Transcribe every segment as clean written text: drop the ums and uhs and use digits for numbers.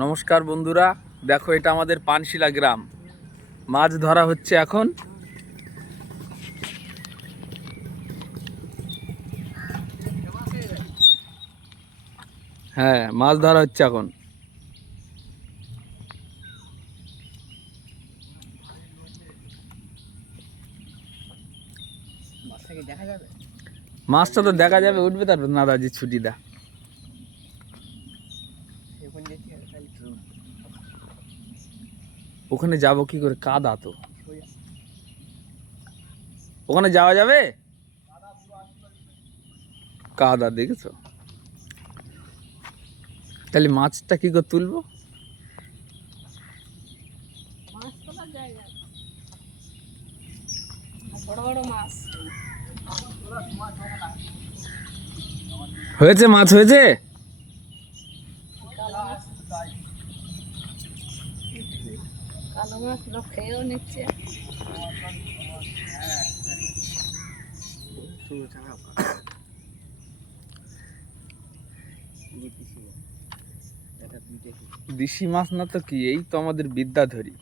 নমস্কার বন্ধুরা, দেখো এটা আমাদের পানশিলা গ্রাম। মাছ ধরা হচ্ছে এখন। হ্যাঁ, মাছ ধরা হচ্ছে এখন। মাছটা তো দেখা যাবে, উঠবে তারপর নাদাজি ছুটি দা। ওখানে যাবো কি করে? কাদা তো, ওখানে যাওয়া যাবে? কাদা দেখেছো? তাহলে মাছটা কি করে তুলবো? হয়েছে, মাছ হয়েছে। দেশি মাছ না তো কি, এই তো আমাদের বিদ্যাধরী,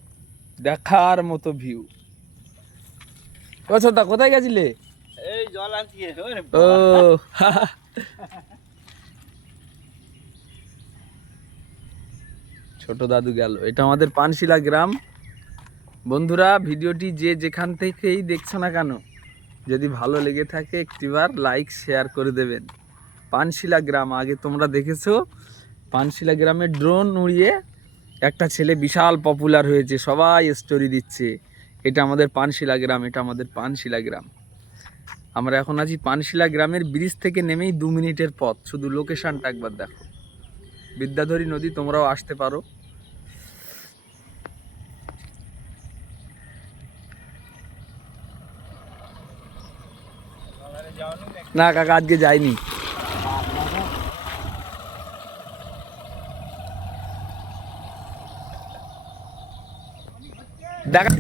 দেখার মতো ভিউ। তা কোথায় গেছিলে? এই জল আনছি। ও ছোট দাদু গেল। এটা আমাদের পানশিলা গ্রাম। বন্ধুরা, ভিডিওটি যে যেখান থেকেই দেখছো না কেন, যদি ভালো লেগে থাকে একটিবার লাইক শেয়ার করে দেবেন। পানশিলা গ্রাম আগে তোমরা দেখেছো। পানশিলা গ্রামে ড্রোন উড়িয়ে একটা ছেলে বিশাল পপুলার হয়েছে, সবাই স্টোরি দিচ্ছে। এটা আমাদের পানশিলা গ্রাম, এটা আমাদের পানশিলা গ্রাম। আমরা এখন আছি পানশিলা গ্রামের ব্রিজ থেকে নেমেই 2 মিনিটের পথ। শুধু লোকেশনটা একবার দেখো। বিদ্যাধরী নদী, তোমরাও আসতে পারো। না কাকা, আজকে যাইনি। দেখা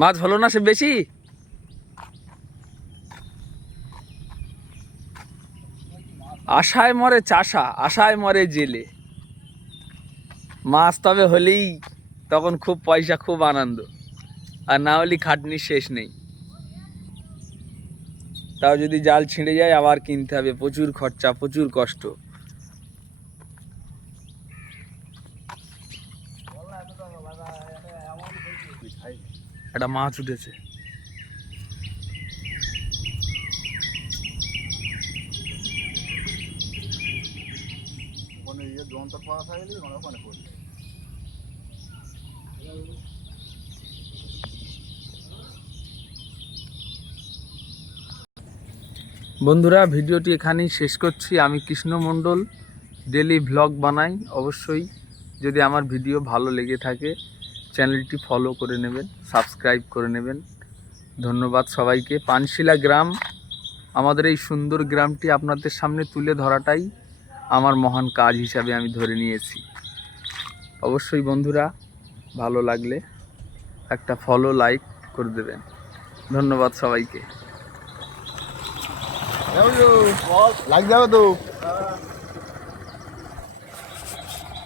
মাছ হলো না সে বেশি। আশায় মরে চাষা, আশায় মরে জেলে। মাছ তবে হলেই তখন খুব পয়সা, খুব আনন্দ। আর না হলে খাটনির শেষ নেই। তাও যদি জাল ছিঁড়ে যায় আবার কিনতে হবে, প্রচুর খরচা, প্রচুর কষ্ট। একটা মাছ উঠেছে। বন্ধুরা, ভিডিওটি এখানেই শেষ করছি। আমি কৃষ্ণ মণ্ডল, ডেলি ভ্লগ বানাই। অবশ্যই যদি আমার ভিডিও ভালো লেগে থাকে চ্যানেলটি ফলো করে নেবেন, সাবস্ক্রাইব করে নেবেন। ধন্যবাদ সবাইকে। পানশিলা গ্রাম, আমাদের এই সুন্দর গ্রামটি আপনাদের সামনে তুলে ধরাটাই আমার মহান কাজ হিসাবে আমি ধরে নিয়েছি। অবশ্যই বন্ধুরা, ভালো লাগলে একটা ফলো, লাইক করে দেবেন। ধন্যবাদ সবাইকে। লাগ যাবে তো।